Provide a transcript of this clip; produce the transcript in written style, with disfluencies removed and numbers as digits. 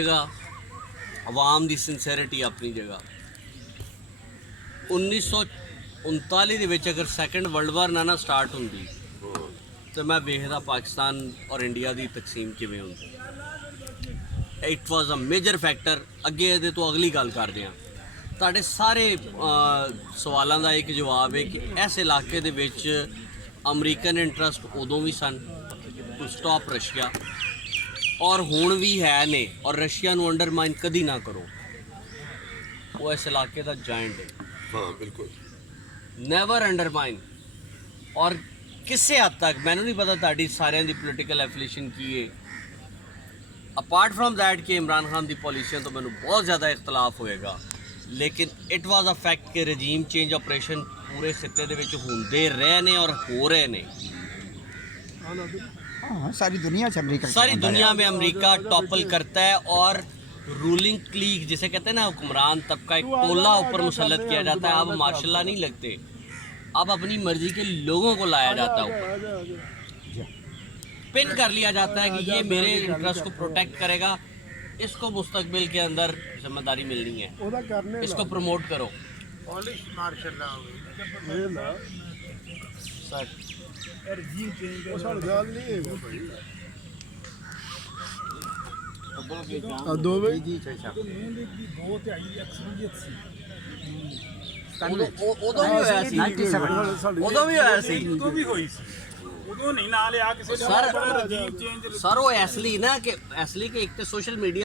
जगह आवाम की सिंसैरिटी अपनी जगह 1939 ਦੇ ਵਿੱਚ अगर सैकेंड वर्ल्ड वार ना स्टार्ट होंदी तो मैं वेखदा पाकिस्तान और इंडिया की तकसीम किवें होंदी। It was a major factor. अगे ये तो अगली गल करते हैं। तुहाडे सारे सवालों का एक जवाब है कि इस इलाके दे विच अमरीकन इंटरस्ट उदों भी सन टू स्टॉप रशिया और हुण भी है ने, और रशिया नूं अंडरमाइन कदी ना करो। वो इस इलाके का जायंट है। हाँ बिल्कुल, नैवर अंडरमाइन। और किसी हद तक मैनू नहीं पता ताड़ी सारिਆਂ ਦੀ पोलिटिकल एफिलेशन की है, अपार्ट फ्रॉम दैट कि इमरान खान की पॉलिसियां तो मैनू बहुत ज़्यादा इख्तलाफ होएगा, लेकिन इट वाज अ फैक्ट कि रजीम चेंज ऑपरेशन पूरे सिते दे विच होंदे रहे ने और हो रहे ने। सारी दुनिया में अमेरिका टॉपल करता है और रूलिंग क्लीक जिसे कहते हैं ना, हुक्मरान तबका एक टोला ऊपर मुसल्लत किया जाता है। अब माशाल्लाह नहीं लगते, अब अपनी मर्जी के लोगों को लाया जाता है ऊपर, पिन कर लिया जाता है कि ये मेरे इंटरेस्ट को प्रोटेक्ट करेगा, इसको मुस्तकबिल के अंदर जिम्मेदारी मिलनी है, इसको प्रमोट करो। ਉਦੋਂ ਵੀ ਹੋਇਆ ਸੀ, ਉਦੋਂ ਵੀ ਹੋਇਆ ਸੀ, ਉਦੋਂ ਨਹੀਂ ਨਾ ਲਿਆ ਕਿਸੇ ਨੇ। ਸਰ ਉਹ ਇਸ ਲਈ ਨਾ ਕਿ ਇੱਕ ਤੇ ਸੋਸ਼ਲ ਮੀਡੀਆ